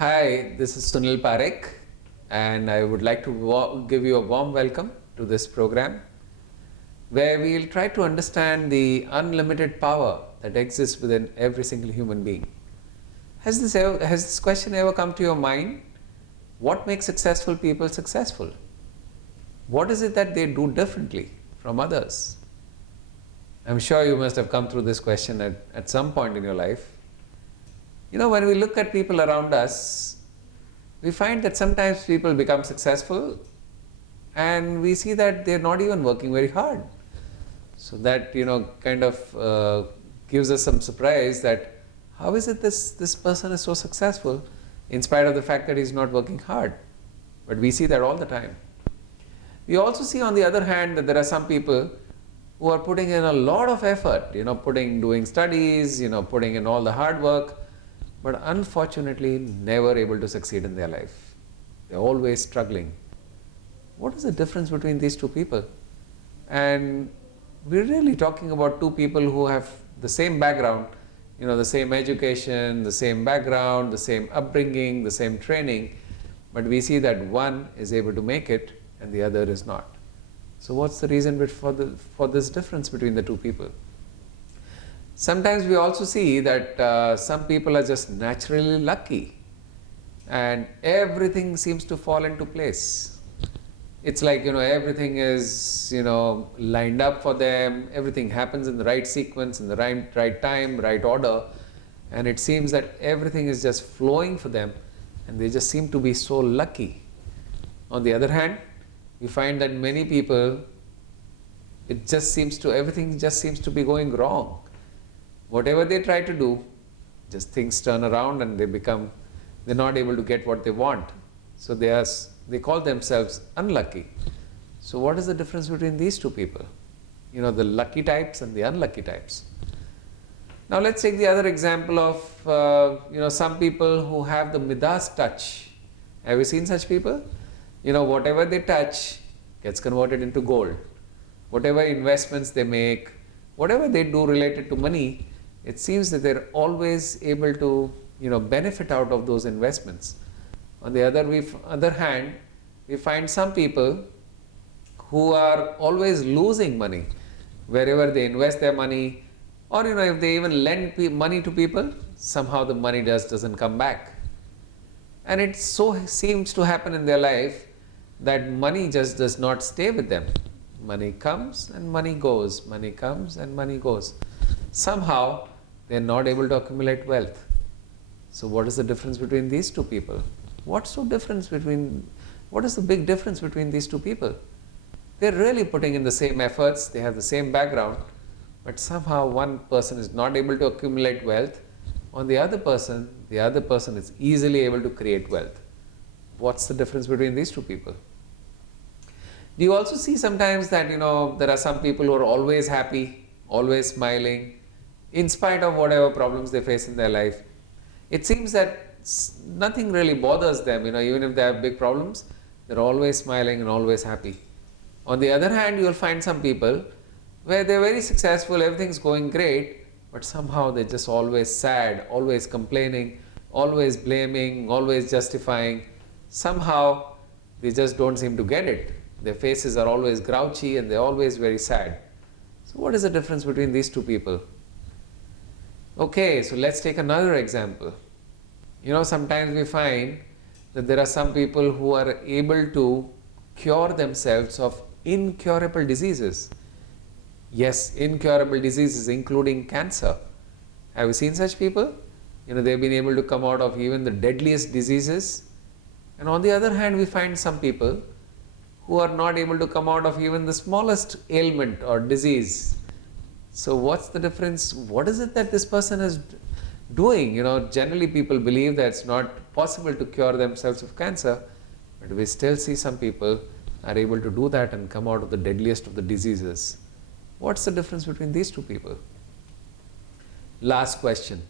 Hi, this is Sunil Parekh, and I would like to give you a warm welcome to this program where we will try to understand the unlimited power that exists within every single human being. Has this question ever come to your mind? What makes successful people successful? What is it that they do differently from others? I'm sure you must have come through this question at some point in your life. You know, when we look at people around us, we find that sometimes people become successful and we see that they're not even working very hard. So that, kind of gives us some surprise that how is it this person is so successful in spite of the fact that he's not working hard. But we see that all the time. We also see on the other hand that there are some people who are putting in a lot of effort, doing studies, putting in all the hard work, but unfortunately never able to succeed in their life. They're always struggling. What is the difference between these two people? And we're really talking about two people who have the same background, the same education, the same background, the same upbringing, the same training, but we see that one is able to make it and the other is not. So what's the reason for this difference between the two people? Sometimes we also see that some people are just naturally lucky and everything seems to fall into place. It's like, everything is, lined up for them, everything happens in the right sequence, in the right time, right order, and it seems that everything is just flowing for them and they just seem to be so lucky. On the other hand, we find that many people, everything just seems to be going wrong. Whatever they try to do, just things turn around and they're not able to get what they want. So they call themselves unlucky. So what is the difference between these two people? The lucky types and the unlucky types. Now let's take the other example of, some people who have the Midas touch. Have you seen such people? Whatever they touch gets converted into gold. Whatever investments they make, whatever they do related to money, it seems that they're always able to, benefit out of those investments. On the other hand, we find some people who are always losing money wherever they invest their money, or if they even lend money to people, somehow the money doesn't come back. And it so seems to happen in their life that money just does not stay with them. Money comes and money goes, money comes and money goes. Somehow they are not able to accumulate wealth. So what is the difference between these two people? What is the big difference between these two people? They're really putting in the same efforts, they have the same background, but somehow one person is not able to accumulate wealth. On the other person is easily able to create wealth. What's the difference between these two people? Do you also see sometimes that, there are some people who are always happy, always smiling, in spite of whatever problems they face in their life? It seems that nothing really bothers them, even if they have big problems, they're always smiling and always happy. On the other hand, you'll find some people where they're very successful, everything's going great, but somehow they're just always sad, always complaining, always blaming, always justifying. Somehow they just don't seem to get it. Their faces are always grouchy and they're always very sad. So what is the difference between these two people? Okay, so let's take another example. Sometimes we find that there are some people who are able to cure themselves of incurable diseases. Yes, incurable diseases including cancer. Have you seen such people? They've been able to come out of even the deadliest diseases. And on the other hand, we find some people who are not able to come out of even the smallest ailment or disease. So what's the difference? What is it that this person is doing? Generally people believe that it's not possible to cure themselves of cancer, but we still see some people are able to do that and come out of the deadliest of the diseases. What's the difference between these two people? Last question.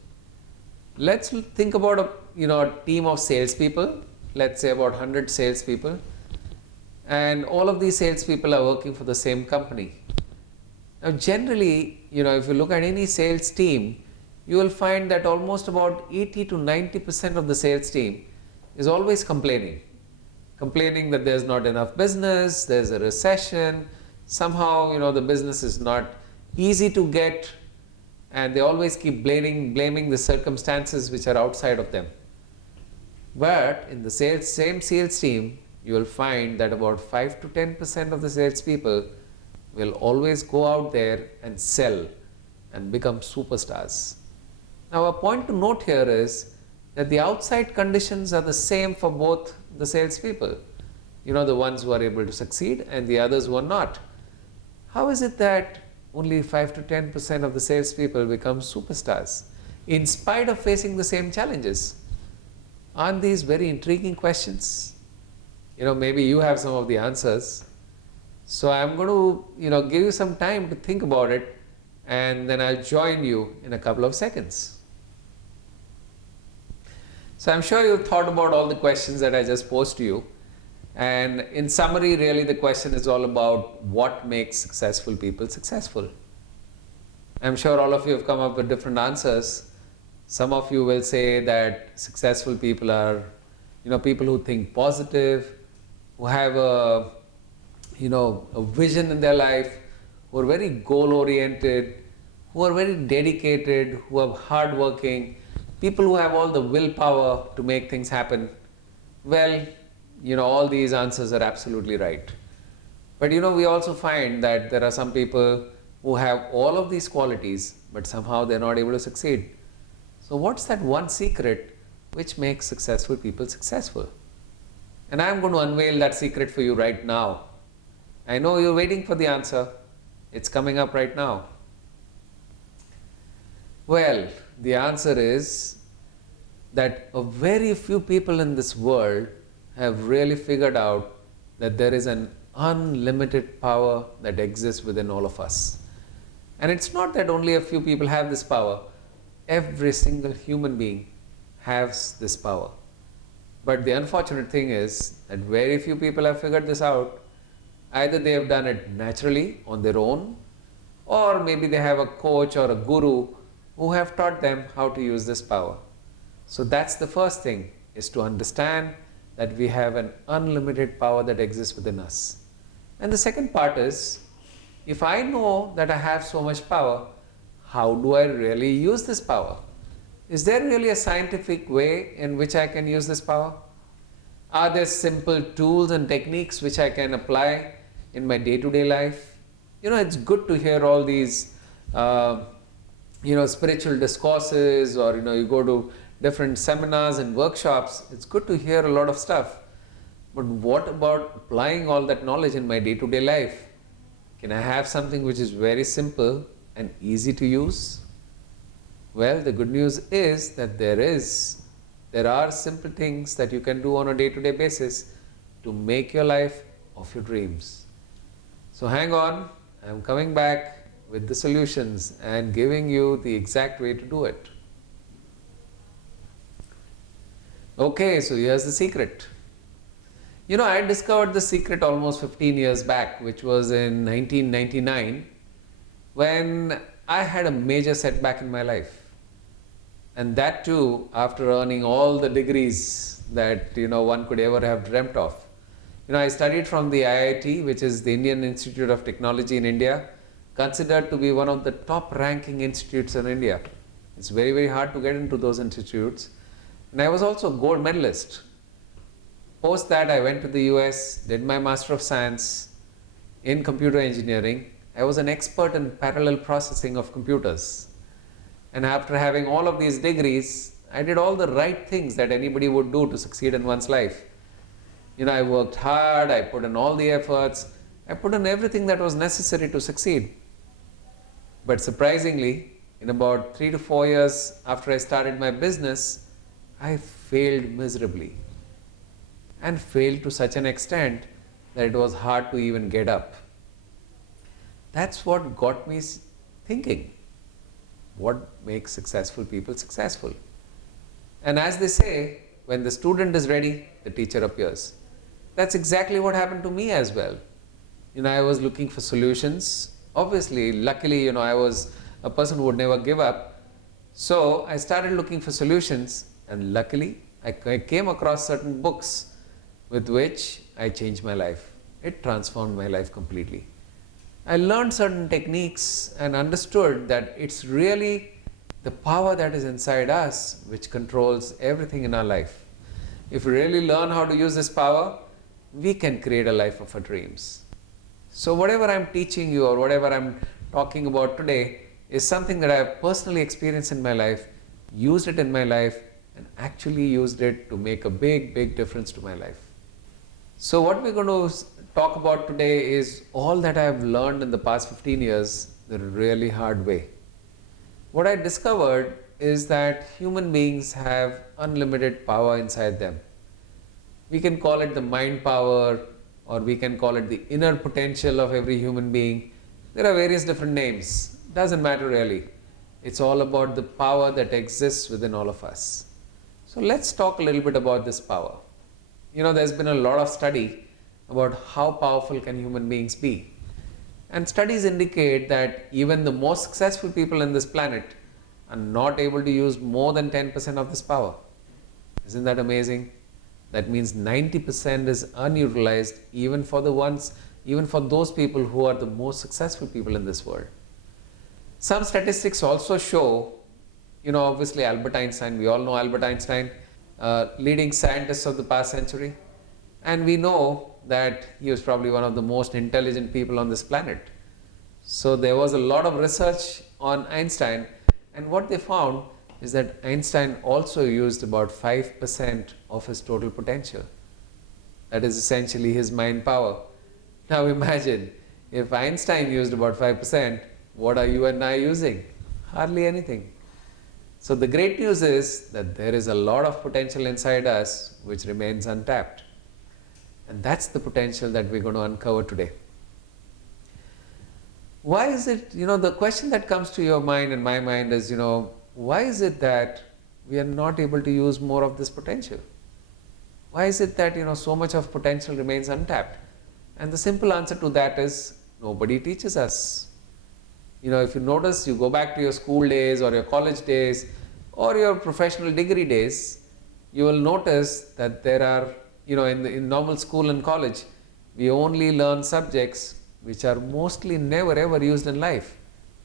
Let's think about a team of salespeople. Let's say about 100 salespeople, and all of these salespeople are working for the same company. Now generally, if you look at any sales team, you will find that almost about 80 to 90% of the sales team is always complaining. Complaining that there's not enough business, there's a recession, somehow, the business is not easy to get, and they always keep blaming the circumstances which are outside of them. But in the same sales team, you will find that about 5 to 10% of the salespeople will always go out there and sell and become superstars. Now, a point to note here is that the outside conditions are the same for both the salespeople. The ones who are able to succeed and the others who are not. How is it that only 5 to 10% of the salespeople become superstars in spite of facing the same challenges? Aren't these very intriguing questions? Maybe you have some of the answers. So I'm going to, give you some time to think about it, and then I'll join you in a couple of seconds. So I'm sure you thought about all the questions that I just posed to you. And in summary, really the question is all about what makes successful people successful. I'm sure all of you have come up with different answers. Some of you will say that successful people are, people who think positive, who have a vision in their life, who are very goal-oriented, who are very dedicated, who are hardworking, people who have all the willpower to make things happen. Well, all these answers are absolutely right. But we also find that there are some people who have all of these qualities, but somehow they're not able to succeed. So what's that one secret which makes successful people successful? And I'm going to unveil that secret for you right now. I know you're waiting for the answer. It's coming up right now. Well, the answer is that a very few people in this world have really figured out that there is an unlimited power that exists within all of us. And it's not that only a few people have this power. Every single human being has this power. But the unfortunate thing is that very few people have figured this out. Either they have done it naturally on their own, or maybe they have a coach or a guru who have taught them how to use this power. So that's the first thing, is to understand that we have an unlimited power that exists within us. And the second part is, if I know that I have so much power, how do I really use this power? Is there really a scientific way in which I can use this power? Are there simple tools and techniques which I can apply in my day-to-day life? It's good to hear all these, spiritual discourses, or, you go to different seminars and workshops. It's good to hear a lot of stuff. But what about applying all that knowledge in my day-to-day life? Can I have something which is very simple and easy to use? Well, the good news is that there are simple things that you can do on a day-to-day basis to make your life of your dreams. So hang on, I'm coming back with the solutions and giving you the exact way to do it. Okay, so here's the secret. I discovered the secret almost 15 years back, which was in 1999, when I had a major setback in my life. And that too, after earning all the degrees that one could ever have dreamt of. I studied from the IIT, which is the Indian Institute of Technology in India, considered to be one of the top ranking institutes in India. It's very, very hard to get into those institutes. And I was also a gold medalist. Post that, I went to the US, did my Master of Science in computer engineering. I was an expert in parallel processing of computers. And after having all of these degrees, I did all the right things that anybody would do to succeed in one's life. I worked hard, I put in all the efforts, I put in everything that was necessary to succeed. But surprisingly, in about 3 to 4 years after I started my business, I failed miserably. And failed to such an extent that it was hard to even get up. That's what got me thinking. What makes successful people successful? And as they say, when the student is ready, the teacher appears. That's exactly what happened to me as well. I was looking for solutions. Obviously, luckily, I was a person who would never give up. So I started looking for solutions, and luckily, I came across certain books with which I changed my life. It transformed my life completely. I learned certain techniques and understood that it's really the power that is inside us which controls everything in our life. If we really learn how to use this power, we can create a life of our dreams. So whatever I'm teaching you or whatever I'm talking about today is something that I have personally experienced in my life, used it in my life, and actually used it to make a big, big difference to my life. So what we're going to talk about today is all that I have learned in the past 15 years the really hard way. What I discovered is that human beings have unlimited power inside them. We can call it the mind power, or we can call it the inner potential of every human being. There are various different names. Doesn't matter really. It's all about the power that exists within all of us. So let's talk a little bit about this power. You know, there's been a lot of study about how powerful can human beings be. And studies indicate that even the most successful people in this planet are not able to use more than 10% of this power. Isn't that amazing? That means 90% is unutilized even for those people who are the most successful people in this world. Some statistics also show, you know, obviously Albert Einstein, we all know Albert Einstein, leading scientist of the past century. And we know that he was probably one of the most intelligent people on this planet. So there was a lot of research on Einstein, and what they found is that Einstein also used about 5% of his total potential. That is essentially his mind power. Now imagine, if Einstein used about 5%, what are you and I using? Hardly anything. So the great news is that there is a lot of potential inside us which remains untapped. And that's the potential that we're going to uncover today. Why is it, you know, the question that comes to your mind and my mind is, you know, why is it that we are not able to use more of this potential? Why is it that, you know, so much of potential remains untapped? And the simple answer to that is nobody teaches us. You know, if you notice, you go back to your school days or your college days or your professional degree days, you will notice that there are, you know, in normal school and college, we only learn subjects which are mostly never ever used in life.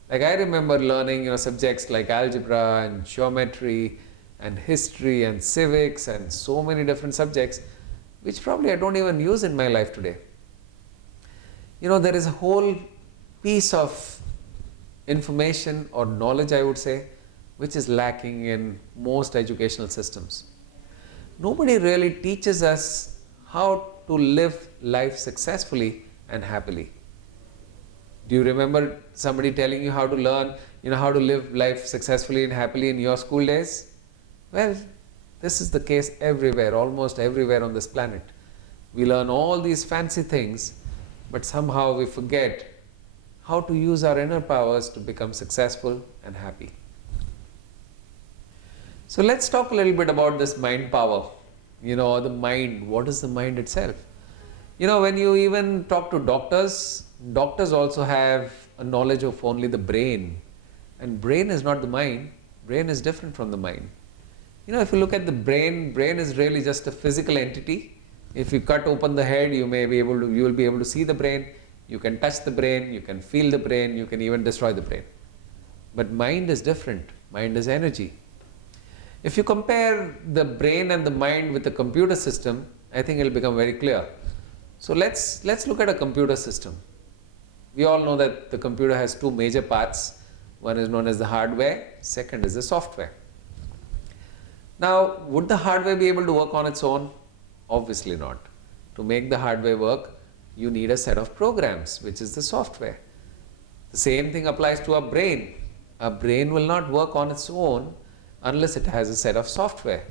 Like I remember learning, you know, subjects like algebra and geometry and history and civics and so many different subjects which probably I don't even use in my life today. You know, there is a whole piece of information or knowledge, I would say, which is lacking in most educational systems. Nobody really teaches us how to live life successfully and happily. Do you remember somebody telling you how to learn, you know, how to live life successfully and happily in your school days? Well, this is the case everywhere, almost everywhere on this planet. We learn all these fancy things, but somehow we forget how to use our inner powers to become successful and happy. So let's talk a little bit about this mind power, you know, the mind. What is the mind itself? You know, when you even talk to doctors, doctors also have a knowledge of only the brain. And brain is not the mind. Brain is different from the mind. You know, if you look at the brain, brain is really just a physical entity. If you cut open the head, you will be able to see the brain. You can touch the brain, you can feel the brain, you can even destroy the brain. But mind is different. Mind is energy. If you compare the brain and the mind with the computer system, I think it will become very clear. So let's look at a computer system. We all know that the computer has two major parts. One is known as the hardware, second is the software. Now, would the hardware be able to work on its own? Obviously not. To make the hardware work, you need a set of programs, which is the software. The same thing applies to our brain. Our brain will not work on its own unless it has a set of software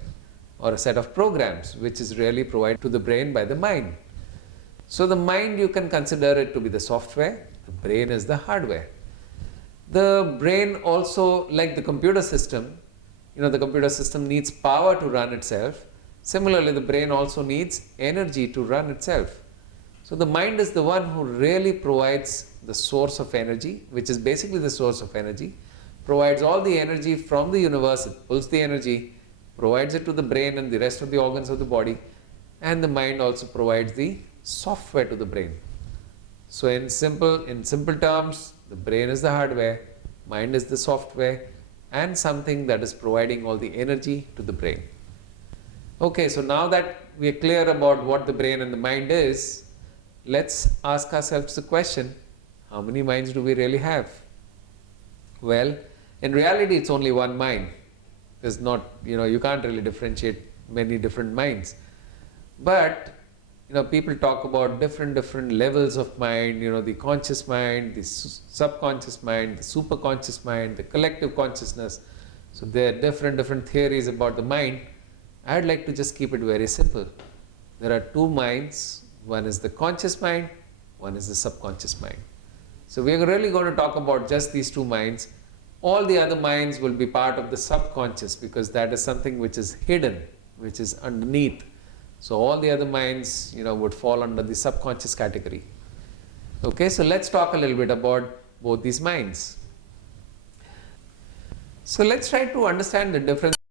or a set of programs, which is really provided to the brain by the mind. So the mind, you can consider it to be the software, the brain is the hardware. The brain also, like the computer system, you know, the computer system needs power to run itself. Similarly, the brain also needs energy to run itself. So the mind is the one who really provides the source of energy, which is basically the source of energy, provides all the energy from the universe, it pulls the energy, provides it to the brain and the rest of the organs of the body, and the mind also provides the software to the brain. So in simple terms, the brain is the hardware, mind is the software, and something that is providing all the energy to the brain. Okay, so now that we are clear about what the brain and the mind is, let's ask ourselves the question, how many minds do we really have? Well, in reality, it's only one mind. There's not, you can't really differentiate many different minds. But, people talk about different levels of mind, the conscious mind, the subconscious mind, the superconscious mind, the collective consciousness. So there are different theories about the mind. I'd like to just keep it very simple. There are two minds. One is the conscious mind, one is the subconscious mind. So we're really going to talk about just these two minds. All the other minds will be part of the subconscious, because that is something which is hidden, which is underneath. So all the other minds, would fall under the subconscious category. Okay, so let's talk a little bit about both these minds. So let's try to understand the difference